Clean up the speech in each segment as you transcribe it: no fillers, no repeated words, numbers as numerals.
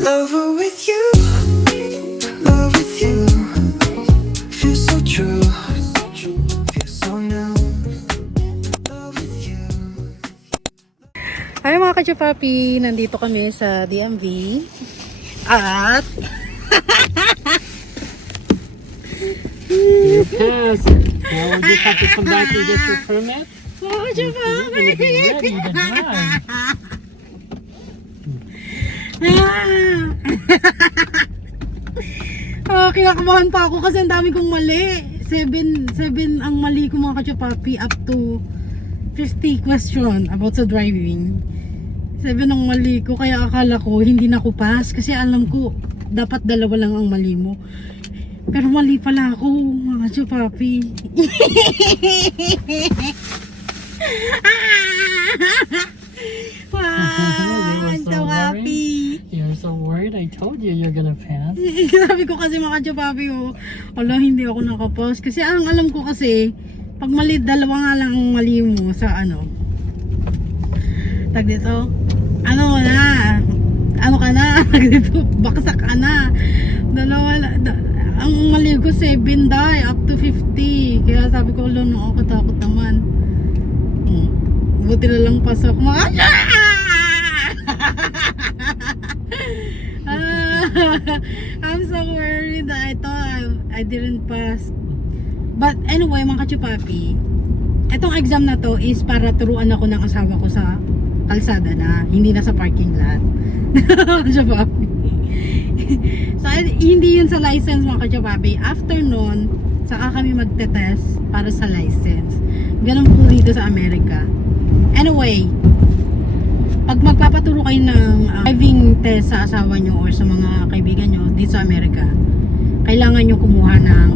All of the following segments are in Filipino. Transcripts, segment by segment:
Lover with you, love with you. Feels so true, feels so new. Love with you. Hi mga ka-chupapi, nandito kami sa DMV at You passed. Now we just have to come back and get your permit. mga You're gonna be ready to drive. Kinakabahan pa ako kasi ang dami kong mali. 7 ang mali ko mga ka-chupapi, up to 50 question about sa driving. 7 ang mali ko, kaya akala ko hindi na ako pass kasi alam ko dapat 2 lang ang mali mo. Pero mali pala ako mga ka-chupapi. Wow, I'm so happy. You're so worried. I told you you're gonna pass. Sabi ko kasi mga ka-chupapi, ala hindi ako nakapas. Kasi ang alam ko kasi, pag mali, 2 nga lang ang mali mo sa ano. Tag dito, ano ka na, tag dito, baksak ka na. Ang mali ko 7 die, up to 50. Kaya sabi ko, ala, nakakatakot naman. Buti na lang pasok. I'm so worried that I thought I didn't pass. But anyway, mga ka-chupapi, etong exam na to is para turuan ako ng asawa ko sa kalsada na, hindi na sa parking lot. Ka-chupapi. So, hindi yun sa license mga ka-chupapi. After nun, saka kami magte-test para sa license. Ganun po dito sa Amerika. Anyway, pag magpapaturo kayo ng driving test sa asawa nyo or sa mga kaibigan nyo dito sa Amerika, kailangan nyo kumuha ng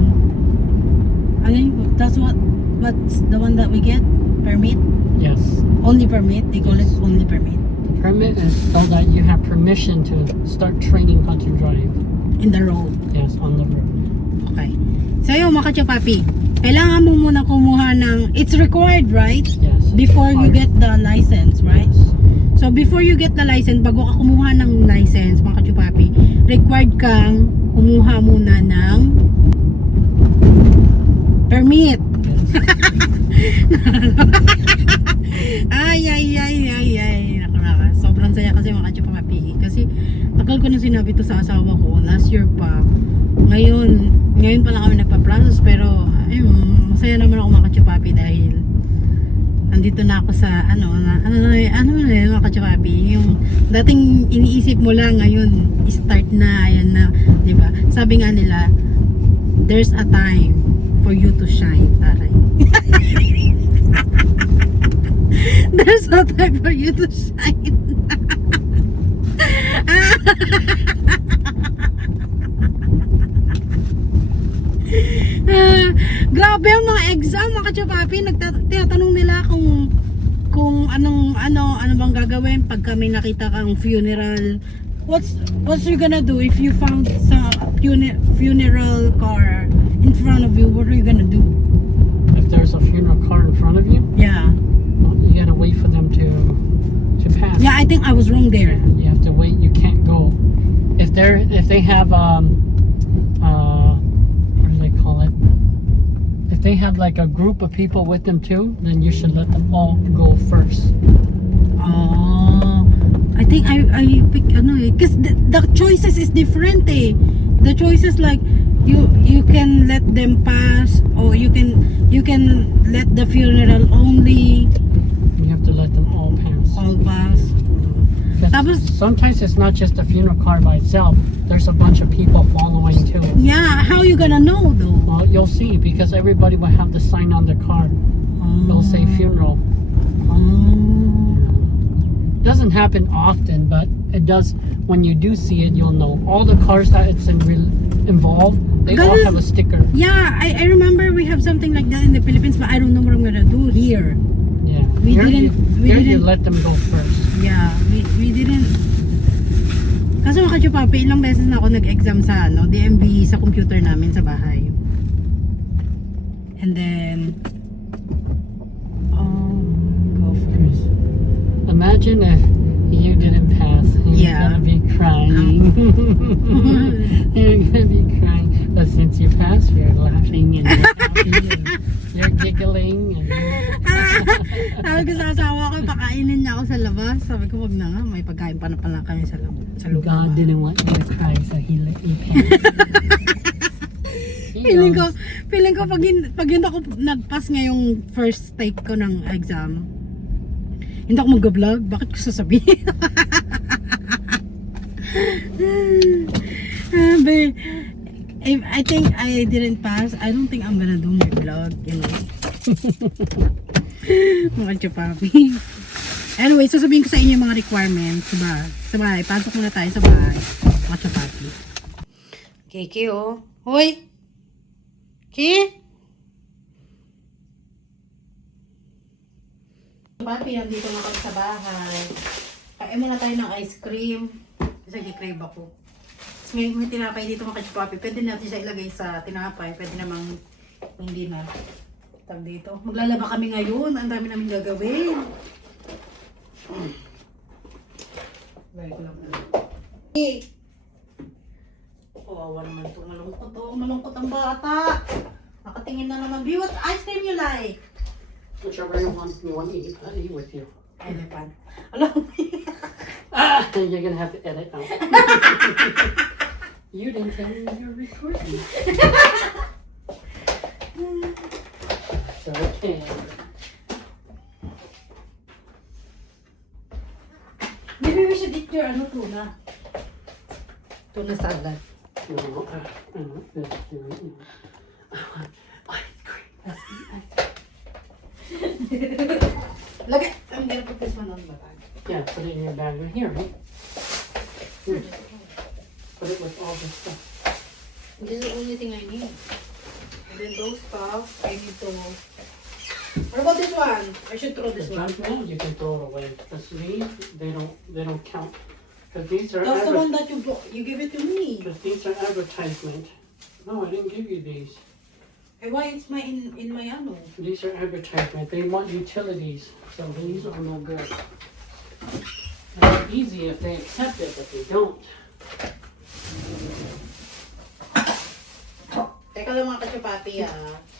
that's what's the one that we get? Permit? Yes. Only permit? They call it only permit. The permit is so that you have permission to start training how to drive. In the road. Yes, on the road. Okay. So yun mga ka-chupapi, kailangan mo muna kumuha ng, it's required, right? Yes. Before you get the license, right? So before you get the license, bago ka kumuha ng license, mga ka-chupapi, required kang kumuha muna ng permit. Ay. Naka. Sobrang saya kasi mga ka-chupapi. Kasi tagal ko na sinabi to sa asawa ko, last year pa. Ngayon pa lang kami nagpa-process, pero masaya naman ako mga ka-chupapi dahil andito na ako sa ano mga ka-chupapi, yung dating iniisip mo lang ngayon start na, ayan na, di ba? Sabi nga nila, there's a time for you to shine, taray. There's a time for you to shine. Grabe ang mga exam mga ka-chupapi. Tinatanong nila kung anong bang gagawin pag kami nakita kang funeral. What's you gonna do if you found sa funeral car in front of you? What are you gonna do? If there's a funeral car in front of you, Yeah. well, you gotta wait for them to pass. Yeah, I think I was wrong there. You have to wait. You can't go. If they have what do they call it? If they have like a group of people with them too, then you should let them all go first. Oh, I think I pick because the choices is different eh. The choices like you can let them pass, or you can let the funeral only You have to let them all pass. all pass. Tapos Sometimes it's not just a funeral car by itself. There's a bunch of people following too. yeah, how you gonna know though? Well, you'll see because everybody will have the sign on their car. It'll say funeral. Doesn't happen often, but it does. When you do see it, you'll know. All the cars that it's involved, they all have a sticker. Yeah, I remember we have something like that in the Philippines, but I don't know what I'm gonna do here. Yeah. We Here didn't- you, you let them go first. Yeah, we didn't. Kasi mga ka-chupapi, ilang beses na ako nag-exam sa DMV sa computer namin sa bahay. And then go first. Imagine if you didn't pass. You're Yeah. gonna be crying. You're gonna be crying. But since you passed, you're laughing and you're happy and you're giggling and Sabi ko sa asawa ko, pakainin niya ako sa labas. Sabi ko, wag na nga, may pagkain pa na pala kami sa loob. God didn't want you to cry, so he let you pass. Feeling ko pag hindi ako nag-pass ngayong first take ko ng exam, hindi ako mag-vlog. Bakit ko sasabihin? If I think I didn't pass, I don't think I'm gonna do my vlog, you know. Mga chupapi. Anyway, sasabihin ko sa inyo yung mga requirements. Sa bahay. Pasok muna tayo sa bahay. Mga chupapi. Kiki, oh. Hoy! Ki? Papi, nandito na kami sa bahay. Kain muna tayo ng ice cream. Kasi nag-crave ako. Tapos may tinapay dito mga kachupapi. Pwede natin siya ilagay sa tinapay. Pwede namang hindi na. Tag dito. Maglalaba kami ngayon. Ang dami namin gagawin. Lagay ko lang. Kawawa naman ito. Malungkot oh. Malungkot ang bata. Nakatingin na naman. What ice cream you like? Whichever you want to eat, I'll eat with you. Elephant. Alam mo. You're gonna have to edit out. You didn't tell me you're recording. So okay. Maybe we should eat your tuna. Tuna salad. No, I want this. I want ice cream. Lagay. I'm gonna put this one on the bag. Yeah, put it in your bag right here, right? Here. Put it with all this stuff. This is the only thing I need. And then those stuff, I need to... What about this one? I should throw this The one. junk one, you can throw it away. Because these, they don't count. Because these are That's the one that you give it to me. Because these are advertisement. No, I didn't give you these. Eh, why it's my in my ano? These are advertisement. They want utilities. So these are no good. It's easy if they accept it, but they don't. Teka lang mga kachupapi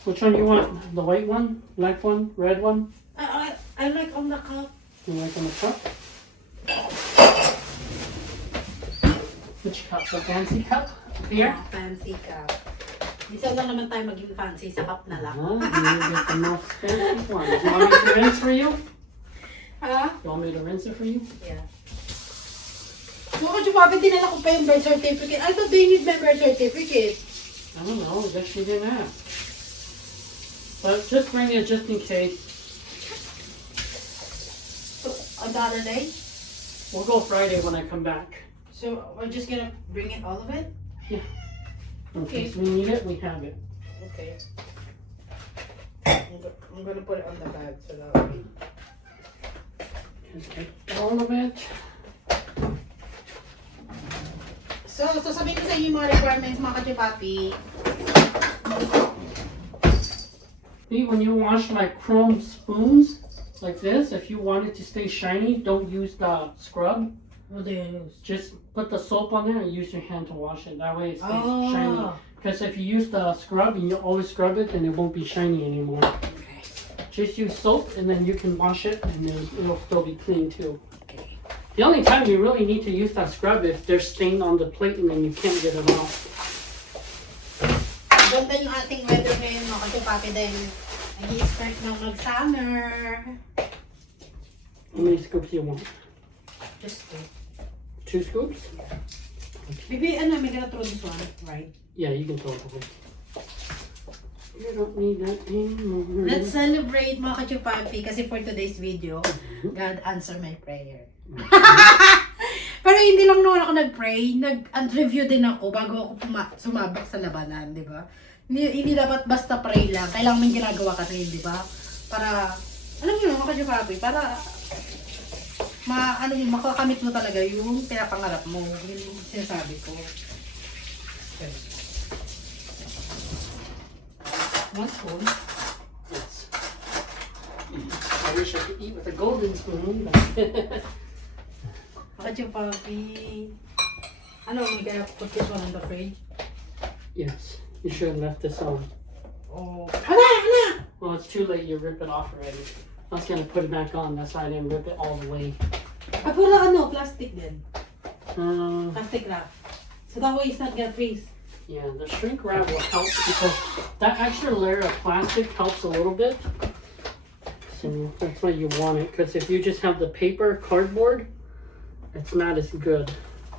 Which one you want? The white one? Black one? Red one? I like on the cup. You like on the cup? Which cup? The fancy cup? Here? Fancy cup. Minsan lang naman tayo maging fancy sa cup na lang. You get the most fancy one. You want me to rinse for you? Ha? You want me to rinse it for you? Yeah. Mga kachupapi, dinala ko pa yung birth certificate. I thought they need my birth certificate. I don't know. I guess you didn't ask. But just bring it just in case. So, on the other day? We'll go Friday when I come back. So, we're just gonna bring it, all of it? In Okay. case we need it, we have it. Okay. I'm gonna put it on the bag so that way. Just take all of it. So, sasabihin ko sa inyo yung mga requirements mga kachupapi. See, when you wash like chrome spoons, like this, if you want it to stay shiny, don't use the scrub. What do you use? Just put the soap on there and use your hand to wash it. That way it stays Oh. shiny. Because if you use the scrub and you always scrub it, then it won't be shiny anymore. Okay. Just use soap and then you can wash it and then it'll still be clean too. Okay. The only time you really need to use that scrub is if there's stain on the plate and then you can't get it off. Ganda yung ating weather ngayon mga kachupapi dahil nag-i-start na mag-summer. How many scoops you want? Just 2 scoops? Bibi, ano, may gonna throw this one, right? Yeah, you can throw it away. You don't need that anymore. Let's celebrate mga kachupapi kasi for today's video, God answer my prayer. Pero hindi lang naman ako nag-pray, nag-review din ako bago ako sumabak sa labanan, di ba? Hindi dapat basta pray lang, kailangan may ginagawa ka rin, di ba? Para, alam niyo mga kachupapi, para makakamit mo talaga yung pinapangarap mo, yung sinasabi ko. One spoon. Yes. I wish I could eat with a golden spoon. Kachupapi. Ano, we gonna put this one in the fridge? Yes. You should have left this on. Oh. Hala! Well, it's too late. You rip it off already. I was gonna put it back on. That's why I didn't rip it all the way. Pag wala ano, plastic din. Uh, Plastic wrap. So that way it's not gonna freeze. yeah, the shrink wrap will help because that extra layer of plastic helps a little bit. So that's why you want it. Because if you just have the paper cardboard, it's not as good.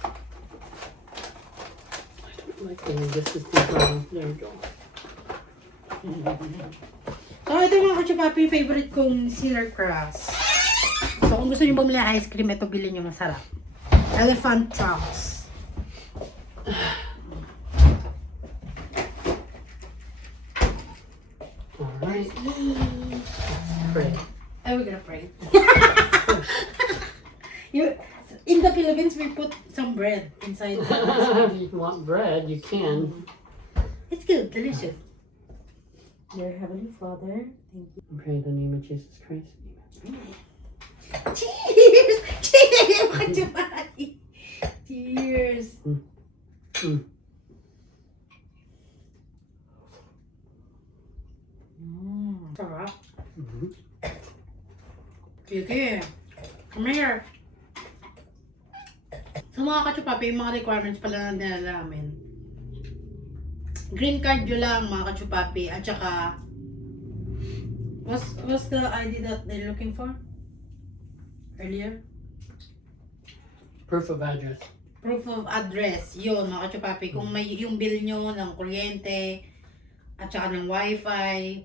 I don't like when this is designed. There we go. So ito mga kachupapi, favorite kong Cedar Crust. So kung gusto niyo bumili ng ice cream, ito bilhin niyo, masarap. Elephant Chops. Alright. Pray. Are we gonna pray? In the Philippines, we put some bread inside. If you want bread, you can. It's good, delicious. Dear Heavenly Father, thank you. Pray in the name of Jesus Christ. Cheers! Cheers! Kachupapi! Cheers! Mm. Sarap. Mhm. Sige. Come here. So mga kachupapi, yung mga requirements pala na nila namin. Green card yun lang mga kachupapi. At saka, what's the ID that they're looking for? Earlier? Proof of address. Proof of address. Yun mga kachupapi. Kung may yung bill nyo ng kuryente, at saka ng wifi,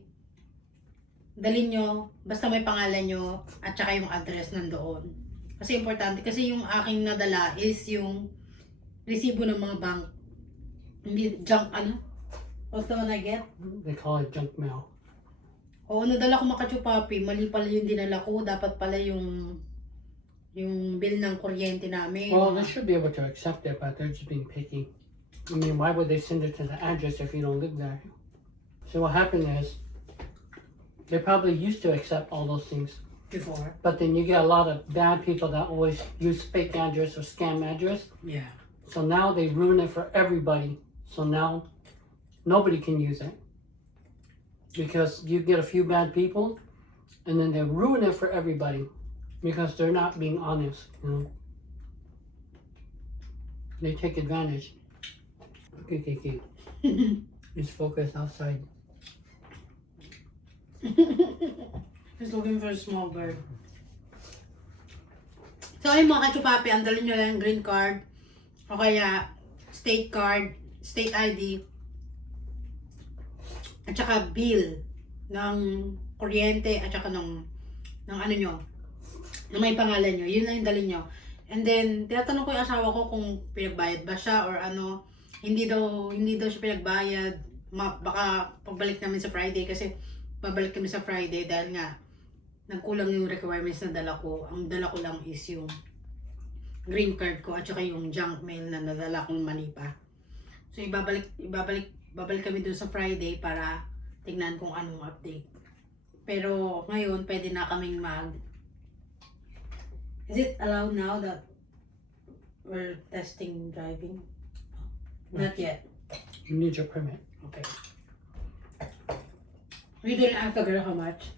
dalhin nyo, basta may pangalan nyo, at saka yung address nandoon. Kasi importante, kasi yung aking nadala is yung resibo ng mga bank. Hindi, junk ano? What's the one I get? They call it junk mail. Oo, nadala ko mga kachupapi, mali pala yung dinala ko, dapat pala yung bill ng kuryente namin. Well, they should be able to accept it, but they're just being picky. I mean, why would they send it to the address if you don't live there? So what happened is, they probably used to accept all those things. Before? But then you get a lot of bad people that always use fake address or scam address. Yeah. So now they ruin it for everybody. So now nobody can use it. Because you get a few bad people and then they ruin it for everybody. Because they're not being honest, you know. They take advantage. Okay. Just focus outside. He's looking for a small bird. So ayun mga kachupapi, andalin nyo lang yung green card o kaya state card, state ID at saka bill ng kuryente at saka ng ano nyo, na may pangalan nyo. Yun lang yung dalin nyo. And then, tinatanong ko yung asawa ko kung pinagbayad ba siya or ano. Hindi daw siya pinagbayad. Baka pagbalik namin sa Friday kasi babalik kami sa Friday dahil nga nagkulang yung requirements na dala ko. Ang dala ko lang is yung green card ko at saka yung junk mail na nadala kong Manipa. So babalik kami dun sa Friday para tingnan kung anong update. Pero ngayon pwede na kaming Is it allowed now that we're testing driving? Not yet. You need your permit. Okay. You didn't ask the girl how much?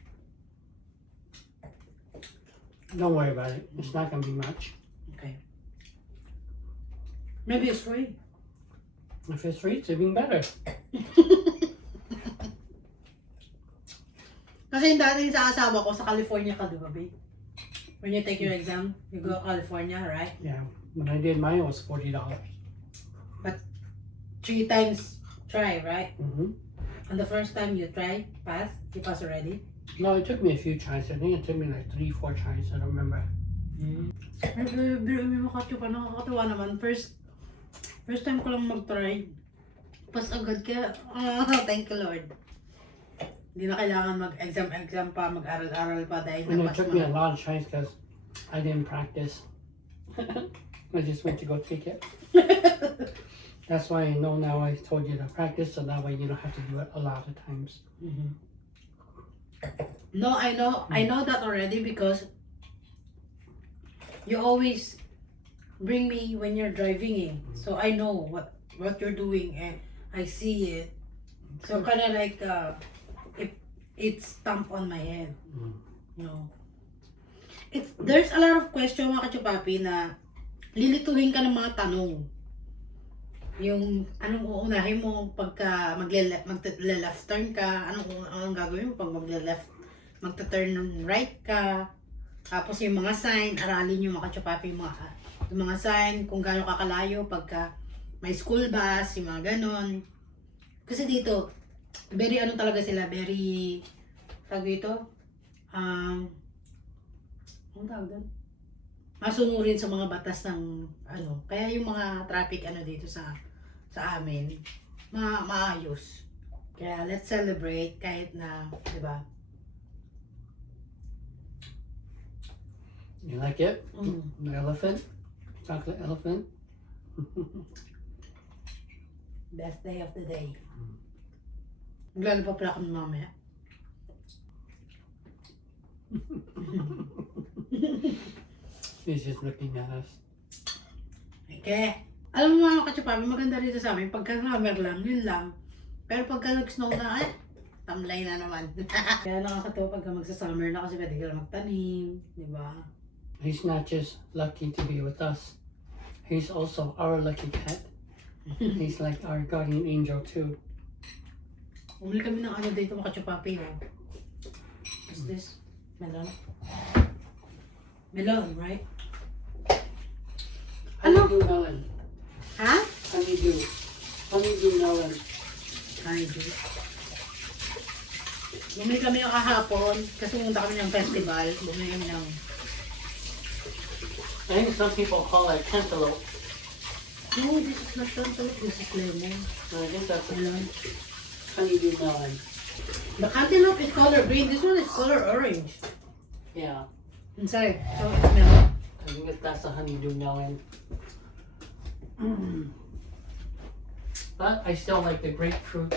Don't worry about it. It's not gonna be much. Okay. Maybe it's free. If it's free, it's even better. Kasi dati sa asawa ko sa California ka, di ba, babe? When you take your exam, you go to California, right? Yeah. When I did mine, it was $40. 3 times try, right? Mm-hmm. And the first time you try, you pass already? No, it took me a few tries. I think it took me like 3-4 tries. I don't remember. Pero may makatuwa, nakakatuwa naman. First time ko lang mag-try. Pas agad kaya, thank you Lord. Hindi na kailangan mag-exam pa, mag-aral-aral pa dahil And it napas took me a lot of tries because I didn't practice. I just went to go take it. That's why I know now I told you to practice so that way you don't have to do it a lot of times. Mm-hmm. No, I know that already because you always bring me when you're driving eh. So I know what you're doing and I see it. So kind of like it's stamped on my head. No. There's a lot of question mga kachupapi na lilituhin ka ng mga tanong. Yung anong uunahin mo pagka magle-left turn ka, anong gagawin mo pag magle-left, magta-turn right ka. Tapos yung mga sign, aralin yung mga kachupapi yung mga sign, kung gaano kakalayo pagka may school bus, yung mga ganon. Kasi dito, very ano talaga sila, very, tawag dito, anong tawag doon? Masunurin sa mga batas ng, kaya yung mga traffic dito sa amin, maayos. Kaya let's celebrate kahit na, di ba? You like it? The elephant? Chocolate elephant? Best day of the day. Maglalo pa pala kami mamaya. He's just looking at us. Okay. Alam mo mga kachupapi, maganda rito sa amin. Pagka summer lang, yun lang. Pero pagka nag-snow na, tamlay na naman. Kaya nakakatawa pagka magsa-summer na kasi pwede ka magtanim. Di ba? He's not just lucky to be with us. He's also our lucky cat. He's like our guardian angel too. Umili kami ng dito mga kachupapi. What's this? Melon? Melon, right? Honeydew melon. Ha? Honeydew. Honeydew melon. Honeydew. Bumili kami ng kahapon kasi pumunta kami ng festival. Bumili kami ng... I think some people call it cantaloupe. No, this is not cantaloupe. This is lemon. I think that's a Melon. honeydew melon. The cantaloupe is color green. This one is color orange. Yeah. Inside. So it's melon. I think that's a honeydew melon. But I still like the grapefruit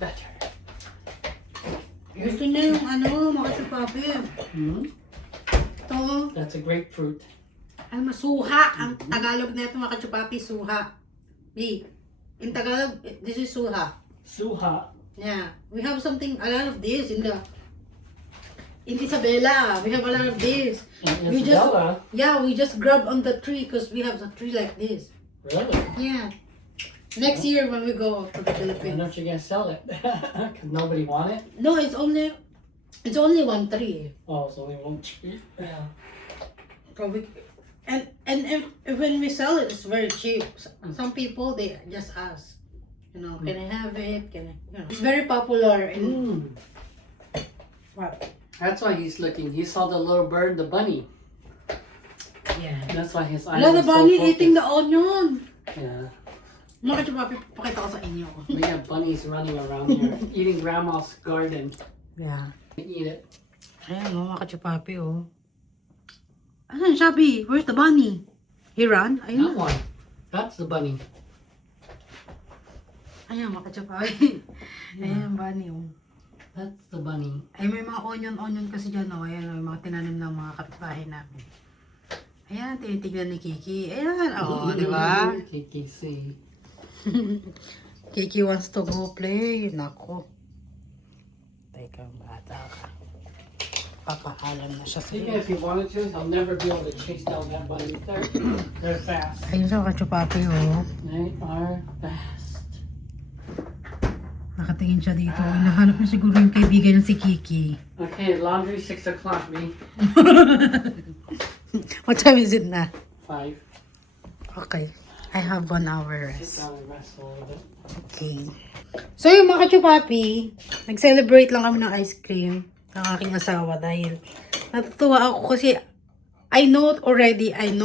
better. Gusto niya yung mga kachupapi. Ito. That's a grapefruit. Suha. Ang Tagalog na ito mga kachupapi, suha. In Tagalog, this is suha. Suha. Yeah. We have a lot of this in Isabela. We have a lot of this. And We just- Isabella, Yeah, we just grab on the tree because we have a tree like this. really? Yeah. Next year when we go to the Why Philippines. don't you guys sell it? Cause nobody want it. No, it's only one tree. Oh, so we won't cheap. Yeah. So and if when we sell it, it's very cheap. Some people they just ask, can I have it? Can I? It's very popular in what? That's why he's looking. He saw the little bird, the bunny. Yeah. That's why his eyes Hello, are the so bunny focused. eating the onion. Yeah. Mga kachupapi, pakita ko sa inyo. We have bunnies running around here eating grandma's garden. Yeah. They eat it. Ayan mga kachupapi Asan Shabi? Where's the bunny? He ran? That Ayun na. one. That's the bunny. Ayan mga kachupapi. Ayan yung bunny That's the bunny. Ay may mga onion kasi dyan Ayan may mga tinanim ng mga kapitbahay namin. Ayan, tinitignan ni Kiki. Ayan, di ba? KKC. Kiki wants to go play. Nako. Teka, bata ka. Papaalam na siya sa Even if you wanted to, I'll never be able to chase down that bunny. They're fast. Ayun siya, kachupapi They are fast. Nakatingin siya dito. Nahanap niya siguro yung kaibigan niya si Kiki. Okay, laundry 6 o'clock, me. What time is it na? 5. Okay. I have 1 hour Sit rest. down and rest a little bit. Okay. So yung mga kachupapi, nag-celebrate lang kami ng ice cream ng aking asawa dahil natutuwa ako kasi I know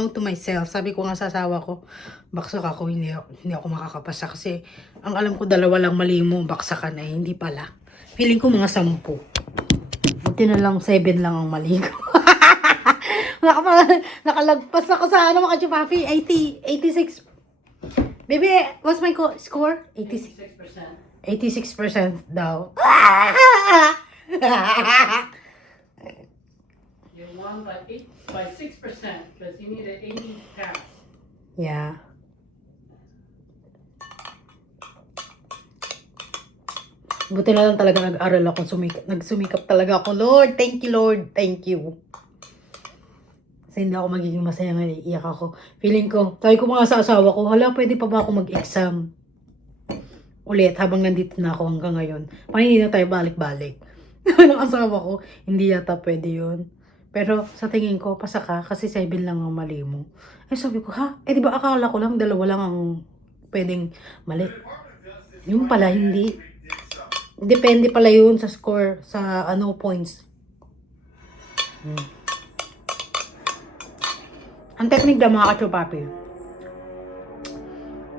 to myself. Sabi ko nga sa asawa ko, baksak ako, hindi ako makakapasa kasi ang alam ko 2 lang mali mo, baksakan ay hindi pala. Feeling ko mga 10. Buti na lang 7 lang ang mali ko. Nakalagpas ako sa mga kachupapi, 86. Baby, what's my score? 86. 6%. 86% daw. You won by 6% because you needed 80 pass. Yeah. Buti na lang talaga nag-aral ako, nagsumikap talaga ako. Lord, thank you Lord, thank you. Kasi hindi ako magiging masaya ngayon, iiyak ako. Feeling ko, sabi ko mga sa asawa ko, hala, pwede pa ba ako mag-exam ulit habang nandito na ako hanggang ngayon? Hindi na tayo balik-balik. Ng asawa ko, hindi yata pwede yun. Pero sa tingin ko, pasa ka, kasi 7 lang ang mali mo. Ay sabi ko, ha? Eh di ba akala ko lang, 2 lang ang pwedeng mali. Yung pala, hindi. Depende pala yun sa score, sa points. Ang technique na mga kachupapi,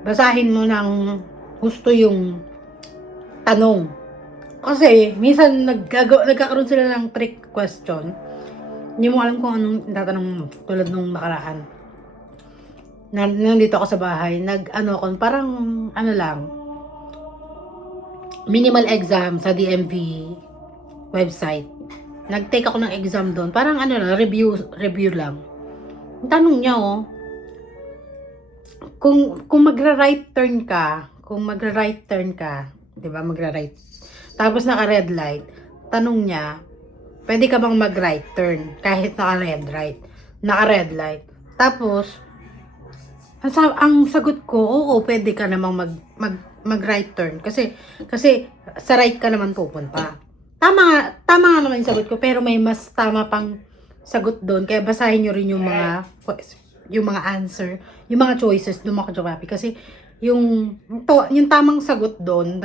basahin mo ng gusto yung tanong. Kasi, minsan nagkakaroon sila ng trick question. Hindi mo alam kung anong tatanong mo. Tulad nung nakaraan. Nandito ako sa bahay. Parang, lang, minimal exam sa DMV website. Nag-take ako ng exam doon. Parang review lang. Ang tanong niya, kung magra-right turn ka, di ba, magra-right. Tapos naka-red light. Tanong niya, pwede ka bang mag-right turn kahit naka-red light. Tapos, ang sagot ko, oo, pwede ka namang mag-right turn. Kasi sa right ka naman pupunta. Tama nga naman yung sagot ko, pero may mas tama pang sagot doon. Kaya basahin nyo rin yung mga answer, yung mga choices ng mga kachupapi. Kasi yung tamang sagot doon,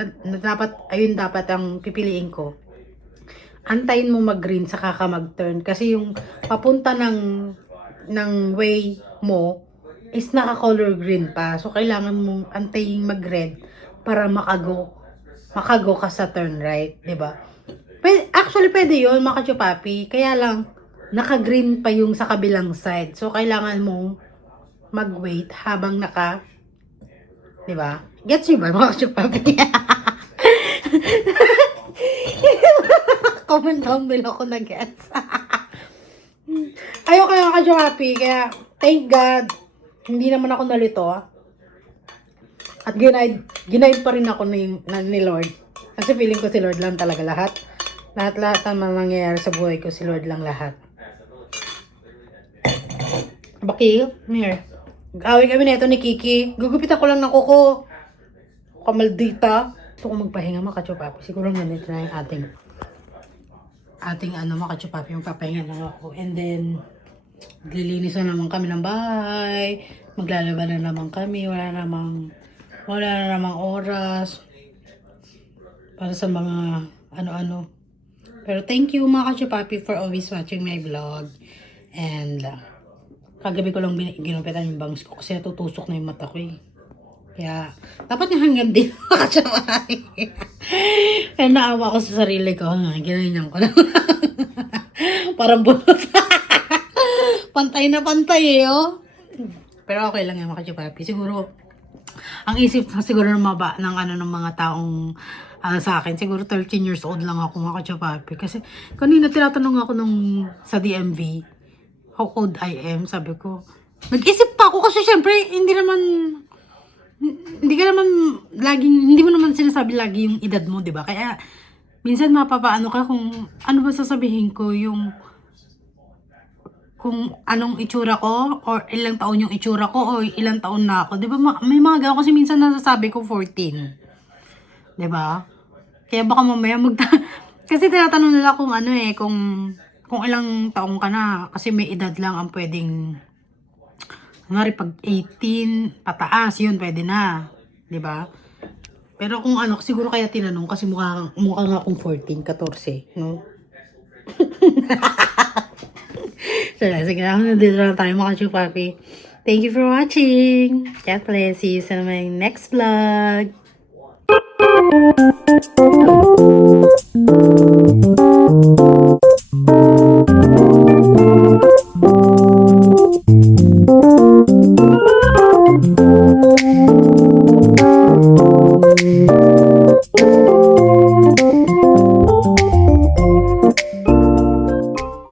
ayun dapat ang pipiliin ko. Antayin mo mag-green saka ka mag-turn. Kasi yung papunta ng way mo is naka-color green pa. So, kailangan mong antayin mag-red para makago ka sa turn right, diba? Actually, pwede yun, mga kachupapi. Kaya lang, naka-green pa yung sa kabilang side. So, kailangan mong mag-wait habang diba? Gets nyo ba, mga kachupapi? Comment down below kung nag-gets. Ayoko yung kachupapi. Kaya, thank God, hindi naman ako nalito. At ginaid pa rin ako ni Lord. Kasi feeling ko si Lord lang talaga lahat. Lahat ang mangyayari sa buhay ko, si Lord lang lahat. Baki, Mir. Away kami nito ni Kiki. Gugupitan ko lang ng kuko. Kamaldita. Gusto ko magpahinga, mga kachupapi. Siguro ganito na yung ating mga kachupapi. Magpapahinga lang ako. And then, maglilinis na naman kami ng bahay. Maglalaban na naman kami. Wala na namang oras para sa mga ano-ano. Pero thank you mga kachupapi for always watching my vlog. And kagabi ko lang ginupitan yung bangs ko kasi natutusok na yung mata ko eh. Kaya dapat nga hanggang din mga kachupapi. Kaya naawa ko sa sarili ko. Ginanyan ko lang. Parang bunot. Pantay na pantay eh oh. Pero okay lang yung mga kachupapi. Siguro ang isip siguro ng mga taong sa akin, siguro 13 years old lang ako mga kachupapi. Kasi kanina tinatanong ako sa DMV, how old I am, sabi ko. Nag-isip pa ako kasi syempre, hindi mo naman sinasabi lagi yung edad mo, di ba? Kaya minsan mapapaano ka kung ano ba sasabihin ko, kung anong itsura ko, or ilang taon yung itsura ko, o ilang taon na ako. Diba, may mga gano'n kasi minsan nasasabi ko 14. Diba? Kaya baka mamaya kasi tinatanong nila kung kung ilang taon ka na. Kasi may edad lang ang pwedeng, pag 18, pataas, yun, pwede na. Diba? Pero kung siguro kaya tinanong, kasi mukha nga akong 14, 14, no? So, sige na, nandito lang tayo mga kachupapi. Thank you for watching. God bless. See you sa my next vlog.